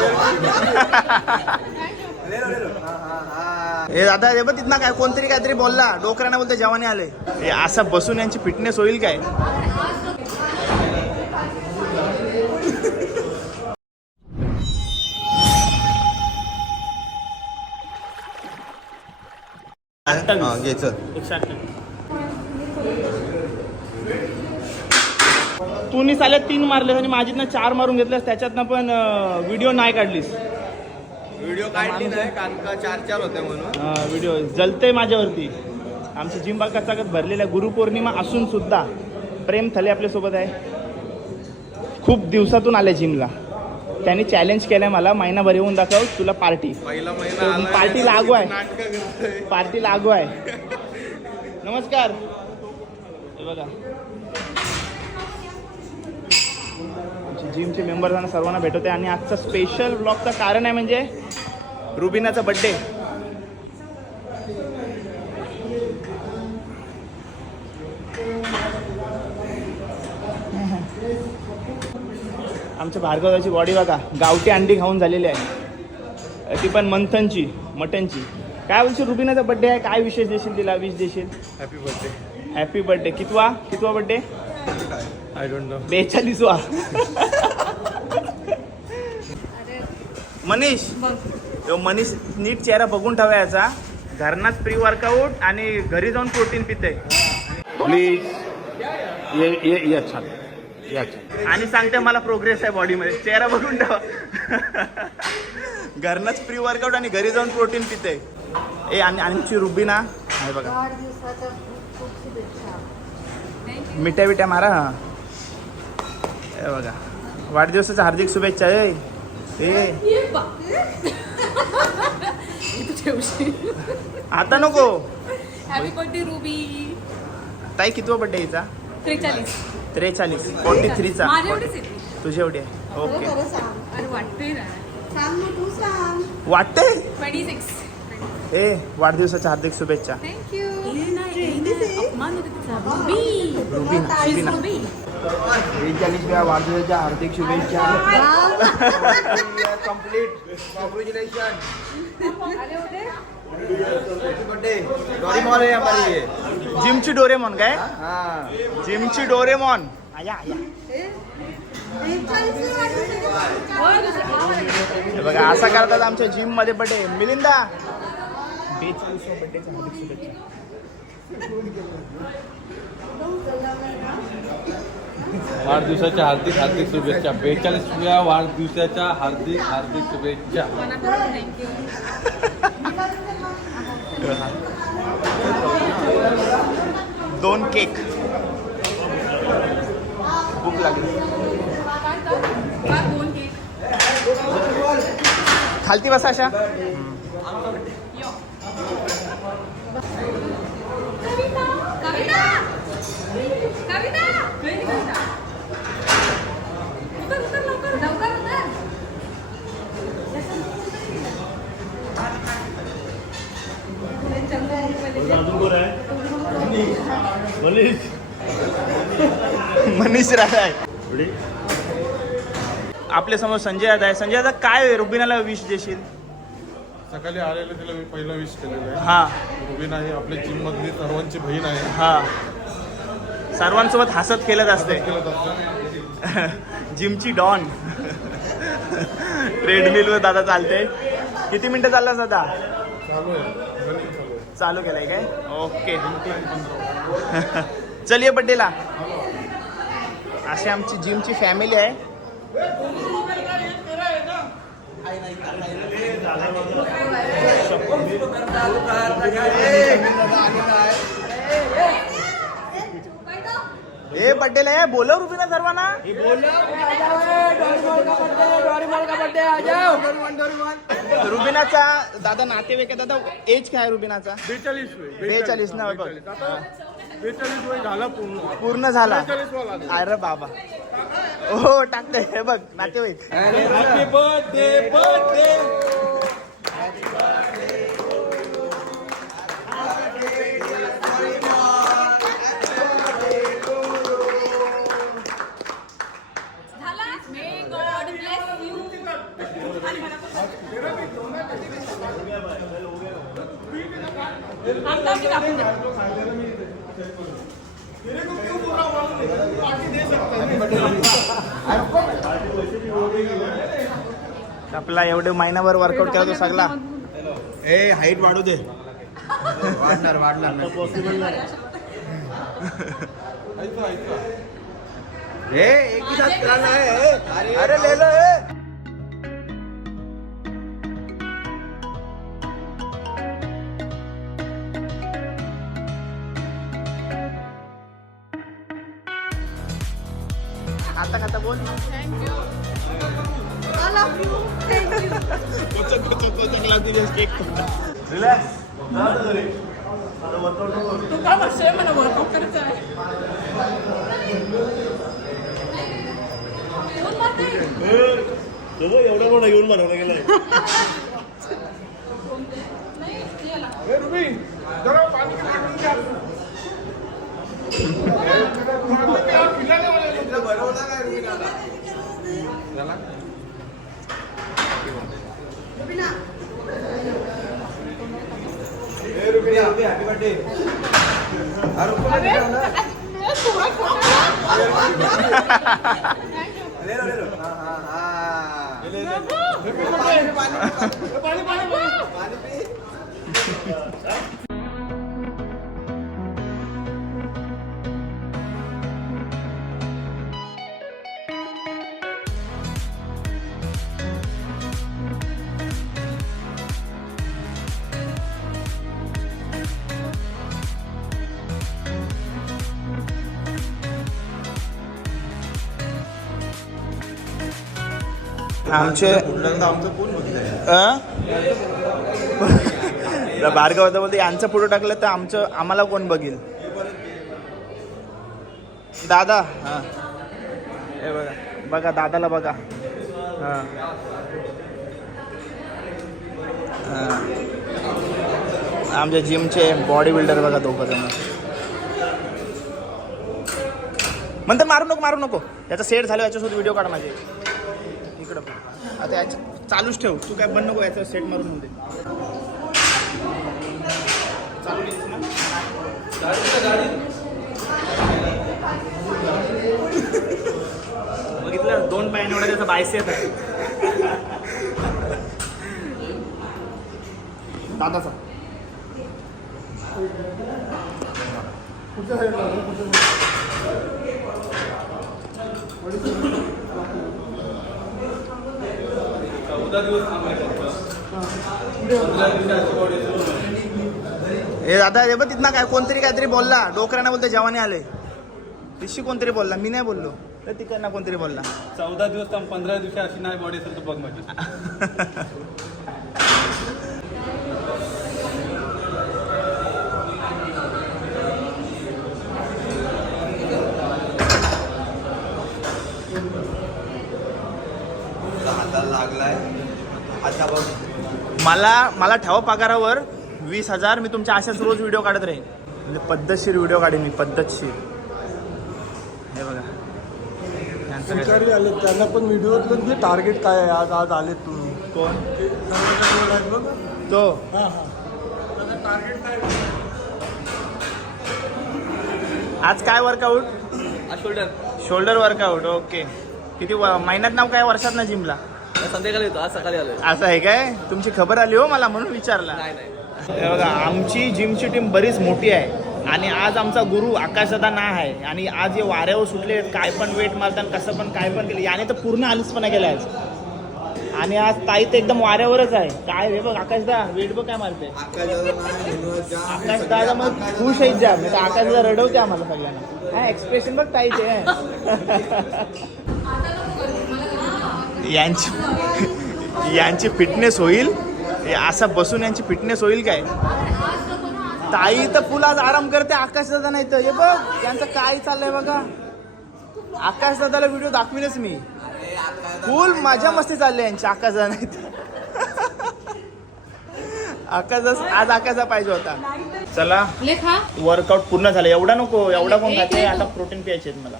हे दादा हे बघ तिथनं काय कोणतरी काहीतरी बोलला. डोकराना बोलते जवानी आले हे असं बसून यांची फिटनेस होईल काय? हा, घे चल. तू नी साल्या तीन मारलेस आणि माझीतनं चार मारून घेतल्यास त्याच्यातनं पण व्हिडिओ नाही काढलीस. व्हिडिओ काढली नाही कारण का चार चार होते म्हणून. व्हिडिओ जलते माझ्यावरती. आमची जिम बाग कचाकच भरलेल्या गुरुपौर्णिमा असून सुद्धा प्रेम थले आपल्यासोबत आहे. खूप दिवसातून आले जिमला. त्यांनी चॅलेंज केलंय मला महिनाभर येऊन दाखव तुला पार्टी पार्टी लागू आहे. पार्टी लागू आहे. नमस्कार. हे बघा. जिमचे मेंबर्सना सर्वांना भेटवते आणि आजचा स्पेशल ब्लॉगचं कारण आहे म्हणजे रुबिनाचा बड्डे आमच्या भार्गवाची बॉडी बघा गावठी अंडी खाऊन झालेली आहे. ती पण मंथनची मटनची. काय बोलशील रुबिनाचा बड्डे आहे? काय विशेष देशील तिला विश देशील? हॅपी बर्थडे हॅपी बर्थडे कितवा? कितवा बर्थडे आय डोंट नो बेचाळीसवा. मनीष. यो मनीष नीट चेहरा बघून ठेवा याचा. घरनाच प्री वर्कआउट आणि घरी जाऊन प्रोटीन पिते प्लीज ये ये ये आणि सांगते मला प्रोग्रेस आहे बॉडीमध्ये चेहरा बघून ठेवा. घरनंच प्री वर्कआउट आणि घरी जाऊन प्रोटीन पिते ए आणि आमची रुबिना आहे बघा. वाढदिवसाच्या खूप खूप शुभेच्छा. मिठ्या बिट्या मारा हा बघा. वाढदिवसाच्या हार्दिक शुभेच्छा ए. आता नको. हॅपी बर्थडे रुबी ताई कितवा बड्डे हिचा? त्रेचाळीस. त्रेचाळीस. फोर्टी थ्रीचा तुझ्या एवढी ओके खरं ए वाढदिवसाच्या हार्दिक शुभेच्छा. बेचाळीस वेळा वाढदिवसाच्या हार्दिक शुभेच्छा. कंप्लीट बर्थडे डॉरीमॉन आहे हमारी जिमची डोरेमॉन काय? हाँ जिमची डोरेमॉन. आया आया. हे बघा असा करतात आमच्या जिममध्ये बड्डे मिलिंदा. बेचाळीसवा बड्डेच्या हार्दिक शुभेच्छा वाढदिवसाच्या हार्दिक हार्दिक शुभेच्छा. बेचाळीसव्या वाढदिवसाच्या हार्दिक हार्दिक शुभेच्छा. दोन केक. भूक लागली. खालती बसा अशा. मनीष. राणा आहे. आपल्यासमोर संजय दादा आहे. संजय दादा काय रुबिनाला विश देशील? सकाळी आलेलं तिला मी पहिलं विश केलेलं आहे. हा. रुबीन आहे आपल्या जिम मधली सर्वांची बहीण आहे. हा. सर्वांसोबत हसत खेळत असते. जिमची डॉन. ट्रेडमिलवर दादा चालते किती मिनिटं चालला दादा चालू आहे running चालू आहे चालू केलंय काय ओके चलिये बड्डेला अशी आमची जिमची फॅमिली आहे ए बड्डेला आहे बोलव रुबिना सर्वांना. रुबिनाचा दादा नातेवाईक आहे दादा एज काय आहे रुबिनाचा? बेचाळीस बेचाळीस ना बघ. बेचाळीस वय झाला पूर्ण. पूर्ण झाला. बेचाळीस वाला आले. अरे बाबा. हो टाकते हे बघ नातेवाईक. हॅपी बर्थडे बर्थडे आपला एवढे महिनाभर वर्कआउट केला तो सगळा. ए हाईट वाढू दे. वाढणार वाढणार. नाही. ए एक ही साथ कराना है ए. अरे ले लो ए खाता खाता बोल तू का म्हणशील मला वर्कआउट करायचं आहे? एवढा मोठा घेऊन बनवला गेलाय. ए, रुबिना, रुबी, happy birthday. हा, रुबिना, अबे, रुबिना, ना. ए, थोडा खोटा. ले लो, ले लो. हा, हा, हा. नको. पाणी, पाणी, पाणी. पाणी पी. आमचे होता बोलते यांचं फोटो टाकलं तर आमचं आम्हाला कोण बघील? दादा. हा. हे बघा. बघा दादाला बघा. हा. हा. आमच्या जिमचे बॉडी बिल्डर बघा दोघं जण म्हणतात मारू नको मारू नको. याचा सेट झालं याच्यासोबत व्हिडिओ काढ माझे. आता याच्या चालूच ठेव. तू काय बंद नको याचा सेट मारून होऊन दे. चालू ना? बघितलं? दोन पायाने एवढा त्याचा बायसेप आहे दादाचा. हे दादा हे बघ तिथनं काय कोणतरी काहीतरी बोलला. डोकऱ्यानं बोलतो जवानी आले. दिवशी कोणतरी बोलला मी नाही बोललो. तर तिकडनं कोणतरी बोलला. चौदा दिवस थांब पंधरा दिवशी अशी नाही बॉडी असेल तर बघ माझी. हाताला लागलाय. आता बघ. मला मला ठेवा पगारावर. वीस हजार मी तुमच्या अशाच रोज व्हिडिओ काढत राहीन. म्हणजे पद्धतशीर व्हिडिओ काढेन मी पद्धतशीर. हे बघा. आले त्यांना पण व्हिडिओतलं म्हणजे टार्गेट काय आहे? आज आज आलेत तुम्ही. कोण. तो. हा हा. टार्गेट काय आज काय workout shoulder shoulder workout okay किती व- महिन्यात नाव काय वर्षात ना जिमला? संध्याकाळी येतो आज सकाळी आलोय. असं आहे काय? तुमची खबर आली हो मला म्हणून विचारला. नाही नाही. बघा आमची जिमची टीम बरीच मोठी आहे. आणि आज आमचा गुरु आकाशदा ना आहे. आणि आज हे वाऱ्यावर सुटले काय पण वेट मारताना कसं पण काय पण केलं. याने तर पूर्ण आलीसपणा केला आज. आणि आज ताई तर एकदम वाऱ्यावरच आहे. काय हे बघ आकाशदा वेट बघ काय मारते. आकाश दादा मग खुश आहेत जा तर आकाशदा रडवते आम्हाला सगळ्यांना. हा एक्सप्रेशन बघ ताईचे. यांची यांची फिटनेस होईल? असं बसून यांची फिटनेस होईल काय? ताई तर फुल आज आराम करते आकाश दादा नाही तर. हे बघ यांचं काय चाललंय बघा. आकाश दादाला व्हिडिओ दाखवीनच मी. फुल मजा मस्ती चालली यांची आकाश दादा नाही तर. आज आकाशा पाहिजे होता. चला लेखा. वर्कआउट पूर्ण झालं. एवढा नको एवढा कोण खाते? आता प्रोटीन प्यायचे मला.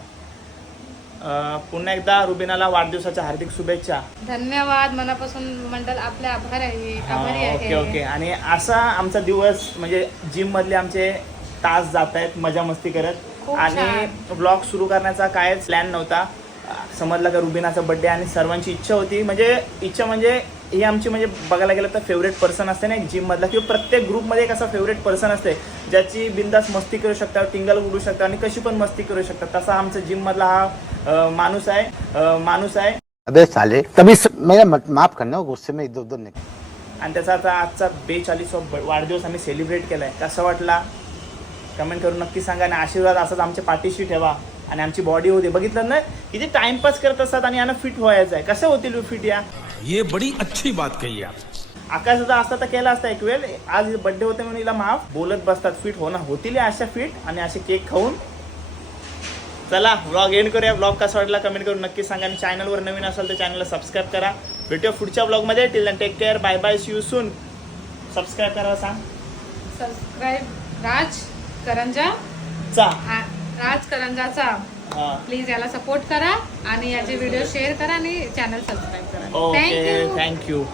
पुन्हा एकदा रुबिनाला वाढदिवसाच्या हार्दिक शुभेच्छा. धन्यवाद मनापासून मंडळ आपले आभार आहे आभारी हा, ओके आहे. ओके आणि असा आमचा दिवस म्हणजे जिम मधले आमचे तास जात आहेत मजा मस्ती करत. खूप आणि छान. ब्लॉग सुरू करण्याचा कायच प्लॅन नव्हता. समजलं का रुबिनाचा बड्डे आणि सर्वांची इच्छा होती. म्हणजे इच्छा म्हणजे ही आमची म्हणजे बघायला गेलं तर फेवरेट पर्सन असते ना एक जिम मधला किंवा प्रत्येक ग्रुपमध्ये एक असा फेवरेट पर्सन असते ज्याची बिंदास मस्ती करू शकतात टिंगल उडू शकतात आणि कशी पण मस्ती करू शकतात. तसा आमचा जिम मधला हा माणूस आहे अं, माणूस आहे. अबे साले तभी स... मेरा मत- माफ करना गुस्से में इधर उधर निकल आणि त्याचा आता आजचा बेचाळीसवा वाढदिवस आम्ही सेलिब्रेट केला आहे कसा वाटला? कमेंट करून नक्की सांगा आणि आशीर्वाद असाच आमच्या पाठीशी ठेवा आणि आमची बॉडी होते बघितलं ना? किती टाइमपास करत असतात आणि यांना फिट व्हायचं आहे. कसं होतील फिट या? ये बड़ी अच्छी बात कही आप। आकाश सुद्धा असता तर केला असता एक वेळ. आज बर्थडे होते म्हणून हिला माफ. बोलत बसतात फिट होणं होतील या अशा फिट आणि असे केक खाऊन चला व्लॉग एंड करूया. व्लॉग कसा वाटला कमेंट करून नक्की सांगा आणि चॅनलवर नवीन असाल तर चॅनलला सबस्क्राईब करा. भेटूया पुढच्या व्लॉगमध्ये till take care bye bye see you soon subscribe करा सांग. सबस्क्राईब राज करंजा. चा. आ- राज करंजाचा. हा. प्लीज याला सपोर्ट करा आणि याचे व्हिडिओ शेअर करा आणि चॅनल सबस्क्राईब करा. Okay thank you thank you